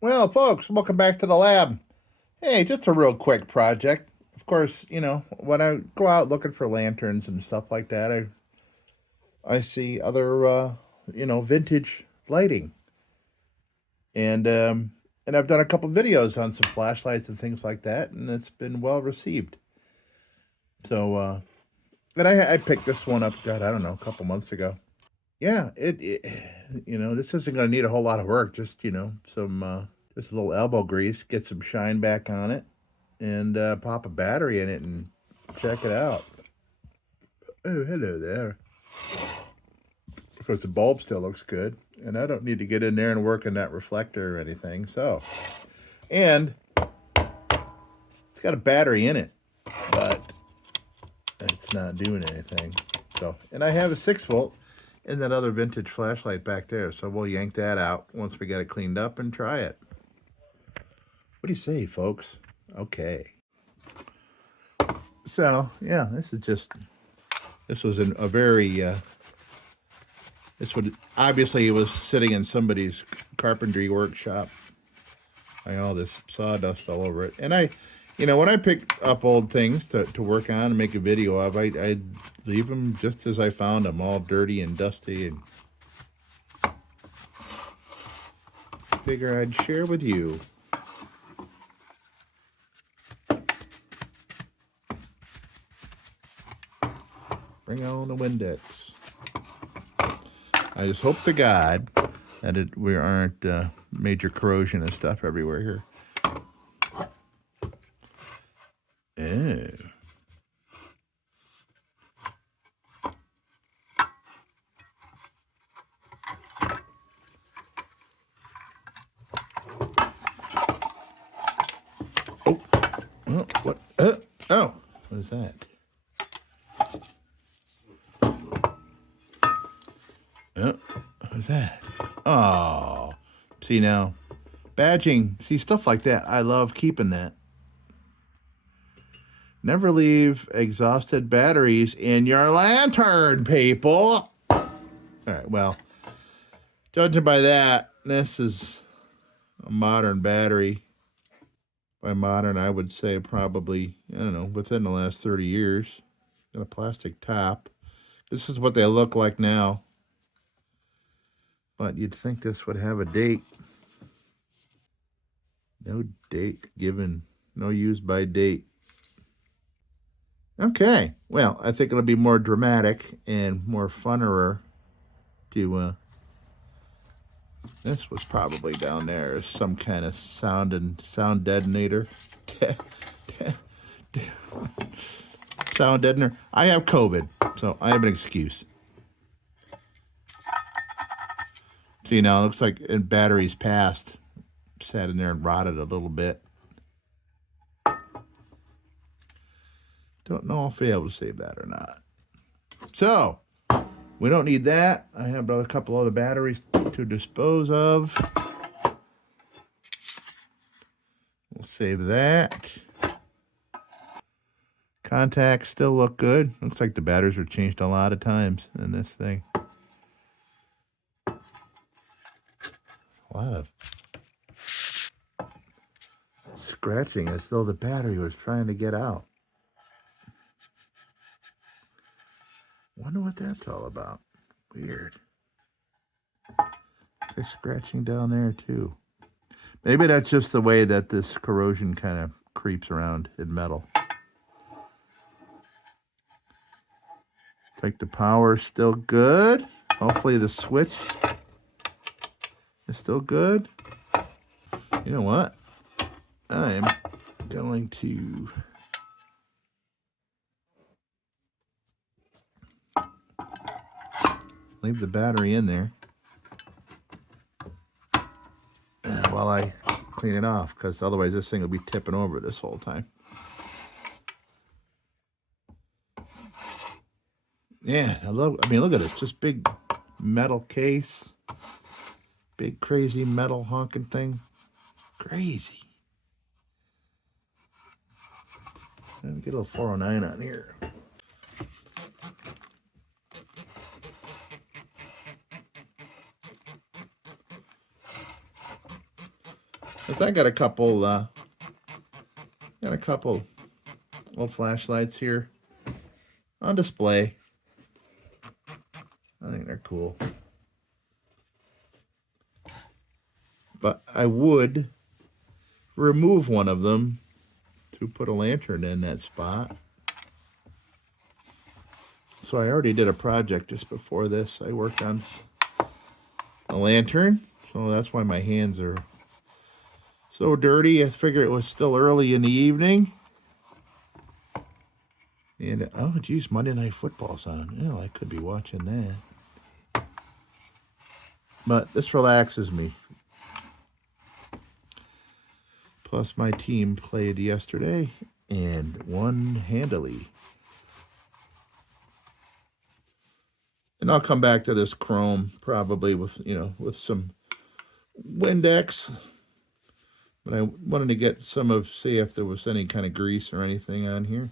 Well, folks, welcome back to the lab. Hey, just a real quick project. Of course, when I go out looking for lanterns and stuff like that, I see other vintage lighting, and I've done a couple videos on some flashlights and things like that, and it's been well received. So, and I picked this one up. God, I don't know, a couple months ago. Yeah, this isn't going to need a whole lot of work. Just some just a little elbow grease, get some shine back on it, and pop a battery in it and check it out. Oh, hello there. Of course, the bulb still looks good, and I don't need to get in there and work in that reflector or anything. So, and it's got a battery in it, but it's not doing anything. So, and I have a 6-volt and that other vintage flashlight back there. So we'll yank that out once we get it cleaned up and try it. What do you say, folks? Okay. So, yeah, this was a very, this would, obviously it was sitting in somebody's carpentry workshop. I got all this sawdust all over it. And when I pick up old things to work on and make a video of, I leave them just as I found them, all dirty and dusty, and figure I'd share with you. Bring on the Windex. I just hope to God that we aren't major corrosion and stuff everywhere here. Oh. Oh, what? Oh, what is that? Oh, what is that? Oh, see now, badging, see stuff like that. I love keeping that. Never leave exhausted batteries in your lantern, people. All right, well, judging by that, this is a modern battery. By modern, I would say probably, I don't know, within the last 30 years. Got a plastic top. This is what they look like now. But you'd think this would have a date. No date given. No use by date. Okay. Well, I think it'll be more dramatic and more funnerer to, this was probably down there as some kind of sound detonator. Sound deadener. I have COVID, so I have an excuse. See, now it looks like battery's passed. Sat in there and rotted a little bit. Don't know if I'll be able to save that or not. So, we don't need that. I have a couple other batteries to dispose of. We'll save that. Contacts still look good. Looks like the batteries were changed a lot of times in this thing. A lot of scratching as though the battery was trying to get out. Wonder what that's all about. Weird. There's scratching down there too. Maybe that's just the way that this corrosion kind of creeps around in metal. It's like the power's still good. Hopefully the switch is still good. You know what? I'm going to leave the battery in there while I clean it off, because otherwise this thing will be tipping over this whole time. Yeah, look at this, just big metal case, big crazy metal honking thing, crazy. Let me get a little 409 on here. I got a couple little flashlights here on display. I think they're cool. But I would remove one of them to put a lantern in that spot. So I already did a project just before this. I worked on a lantern, so that's why my hands are so dirty. I figured it was still early in the evening. And, oh, geez, Monday Night Football's on. Oh, I could be watching that. But this relaxes me. Plus, my team played yesterday and won handily. And I'll come back to this chrome probably with, with some Windex. But I wanted to get see if there was any kind of grease or anything on here.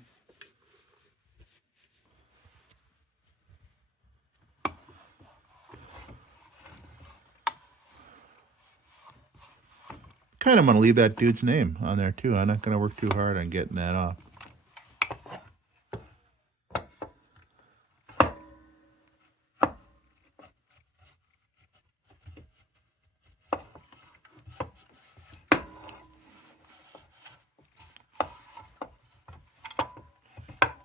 Kind of want to leave that dude's name on there too. I'm not going to work too hard on getting that off.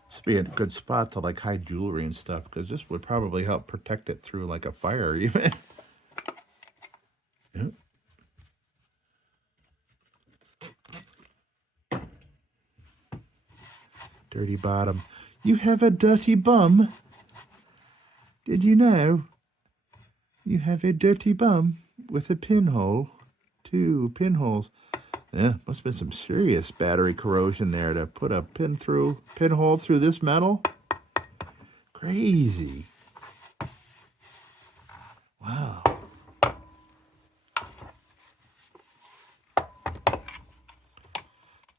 This would be a good spot to like hide jewelry and stuff, because this would probably help protect it through like a fire even. Yep. Dirty bottom. You have a dirty bum. Did you know? You have a dirty bum with a pinhole. 2 pinholes. Yeah, must have been some serious battery corrosion there to put a pinhole through this metal. Crazy. Wow.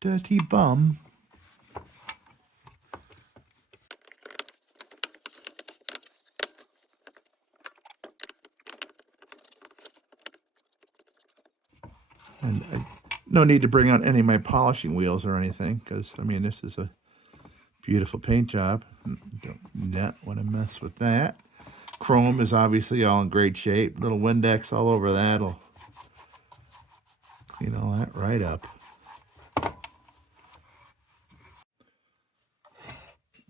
Dirty bum. And no need to bring out any of my polishing wheels or anything, because, I mean, this is a beautiful paint job. Don't not want to mess with that. Chrome is obviously all in great shape. Little Windex all over that'll clean all that right up.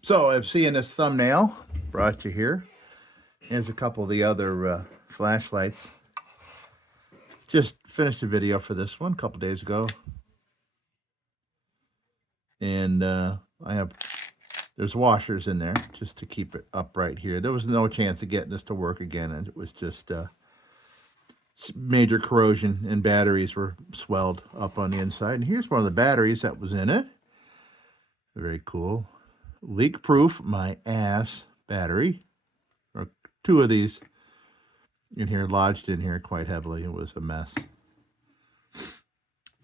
So I've seen this thumbnail, brought you here. Here's a couple of the other flashlights. Just finished a video for this one a couple days ago. And there's washers in there just to keep it upright here. There was no chance of getting this to work again, and it was just major corrosion, and batteries were swelled up on the inside. And here's one of the batteries that was in it. Very cool. Leak-proof my ass battery. Or 2 of these in here, lodged in here quite heavily. It was a mess.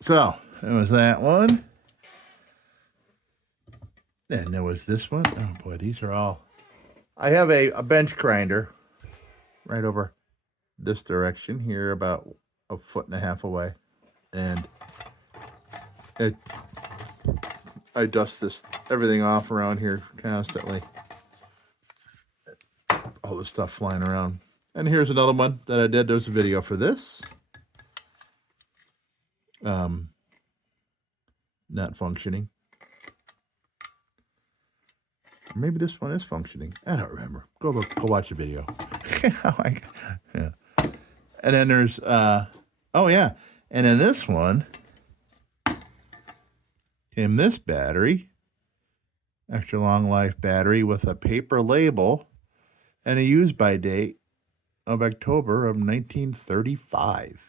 So, there was that one. Then there was this one. Oh boy, these are all... I have a bench grinder right over this direction here, about 1.5 foot away. And I dust everything off around here constantly. All the stuff flying around. And here's another one that I did. There's a video for this. Not functioning. Maybe this one is functioning. I don't remember. Go watch the video. Yeah. And then there's oh yeah. And then this one came this battery. Extra long life battery with a paper label and a use by date of October of 1935.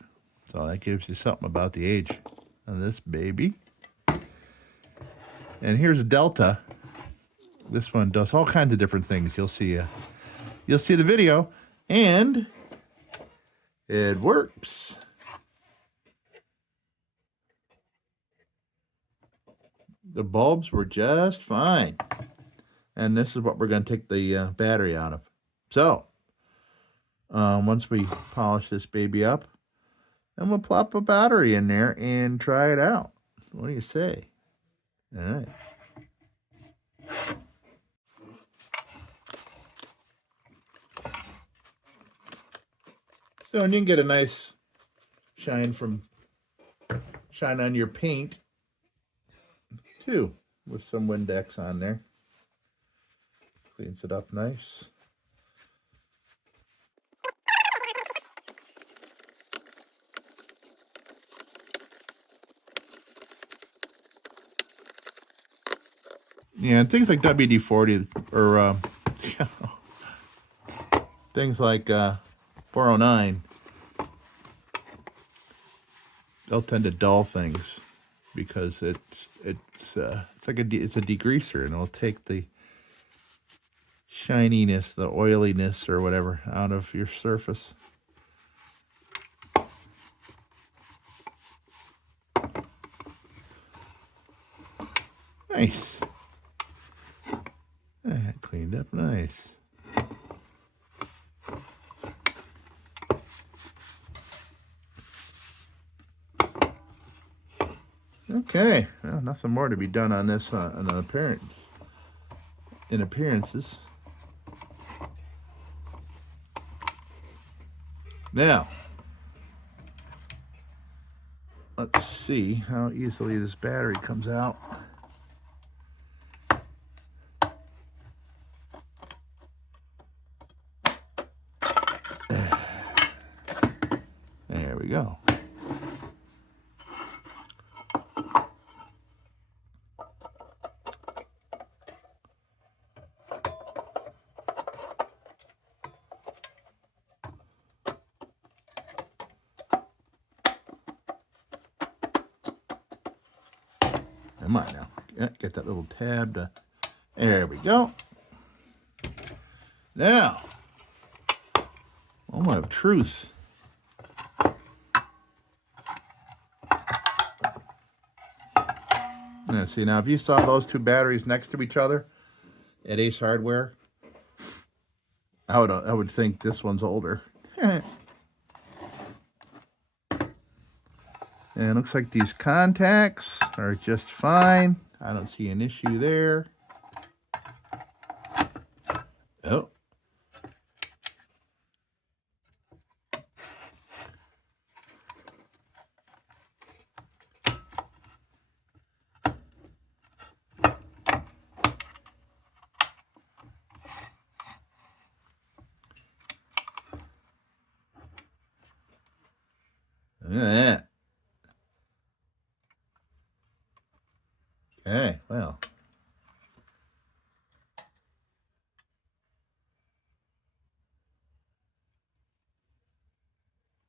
So that gives you something about the age of this baby. And here's a Delta. This one does all kinds of different things. You'll see the video, and it works. The bulbs were just fine. And this is what we're going to take the battery out of. So, once we polish this baby up, And we'll plop a battery in there and try it out. What do you say? All right. So, and you can get a nice shine on your paint too, with some Windex on there. Cleans it up nice. Yeah, and things like WD-40 or things like 409, they'll tend to dull things because it's like it's a degreaser, and it'll take the shininess, the oiliness, or whatever out of your surface. Nice. That cleaned up nice. Okay, well, nothing more to be done on this in appearances. Now, let's see how easily this battery comes out. There we go. Come on now. Get that little tab. There we go. Now, moment of truth. Now, see, now if you saw those two batteries next to each other at Ace Hardware, I would think this one's older. And it looks like these contacts are just fine. I don't see an issue there. Oh. Look at that. Okay, well.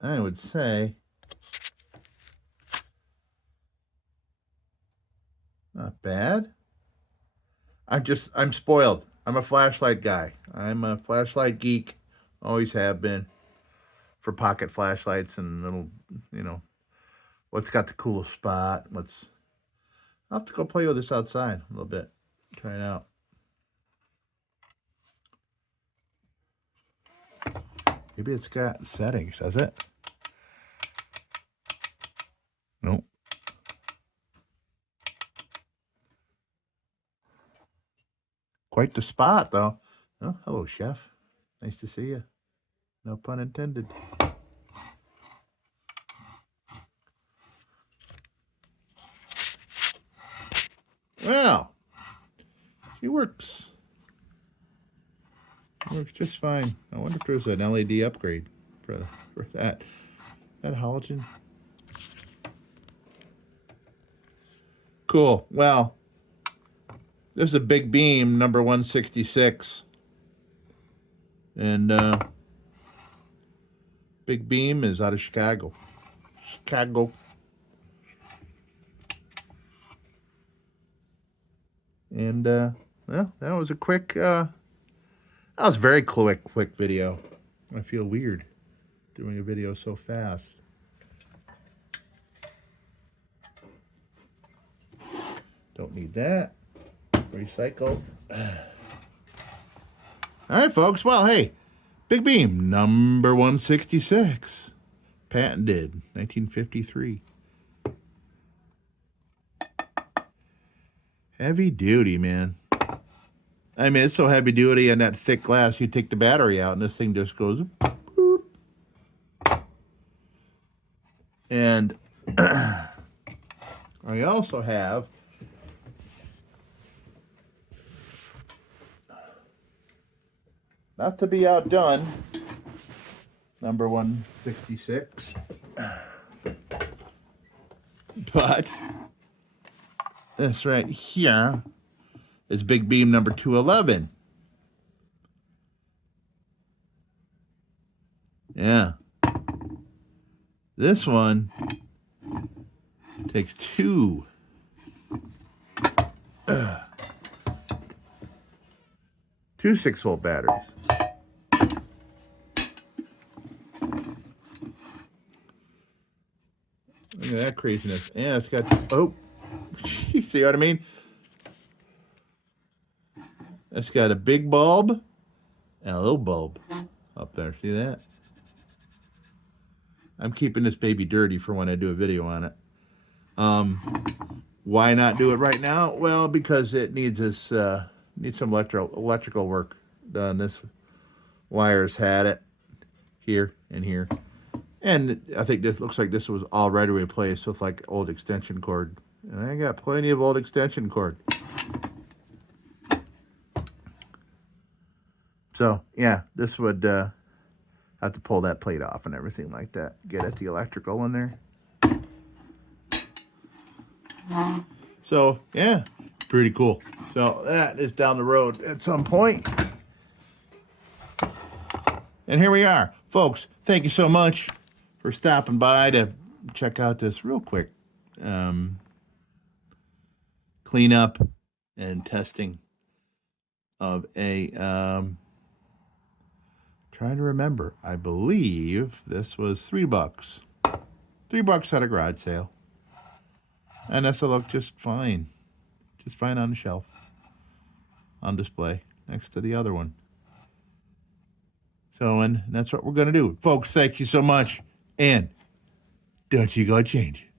I would say not bad. I'm spoiled. I'm a flashlight guy. I'm a flashlight geek. Always have been. For pocket flashlights and little, what's got the coolest spot. I'll have to go play with this outside a little bit. Try it out. Maybe it's got settings, does it? Nope. Quite the spot, though. Oh, hello, chef. Nice to see you. No pun intended. Well, she works. Works just fine. I wonder if there's an LED upgrade for that. That halogen. Cool. Well, this is a Big Beam number 166. And Big Beam is out of Chicago. And well, that was a quick that was a very quick video. I feel weird doing a video so fast. Don't need that. Recycle. All right, folks. Well, hey, Big Beam number 166. patented, 1953. Heavy duty, man. I mean, it's so heavy duty and that thick glass, you take the battery out and this thing just goes boop. And I also have not to be outdone, number 166. But this right here is Big Beam number 211. Yeah. This one takes two 6-volt batteries. Look at that craziness. Yeah, it's got, oh, you see what I mean? It's got a big bulb and a little bulb up there. See that? I'm keeping this baby dirty for when I do a video on it. Why not do it right now? Well, because it needs this, needs some electrical work done. This wire's had it here and here. And I think this looks like this was already replaced with like old extension cord. And I got plenty of old extension cord. So, yeah, this would have to pull that plate off and everything like that. Get at the electrical in there. So, yeah, pretty cool. So, that is down the road at some point. And here we are. Folks, thank you so much for stopping by to check out this real quick cleanup and testing of a... trying to remember. I believe this was $3. $3 at a garage sale. And this will look just fine. Just fine on the shelf. On display. Next to the other one. So, and that's what we're going to do. Folks, thank you so much. And don't you go change it.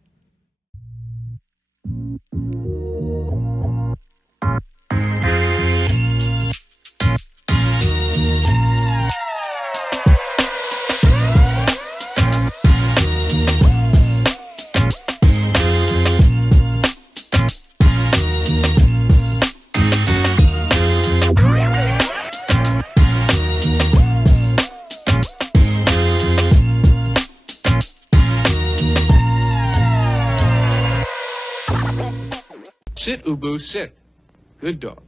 Sit, Ubu, sit. Good dog.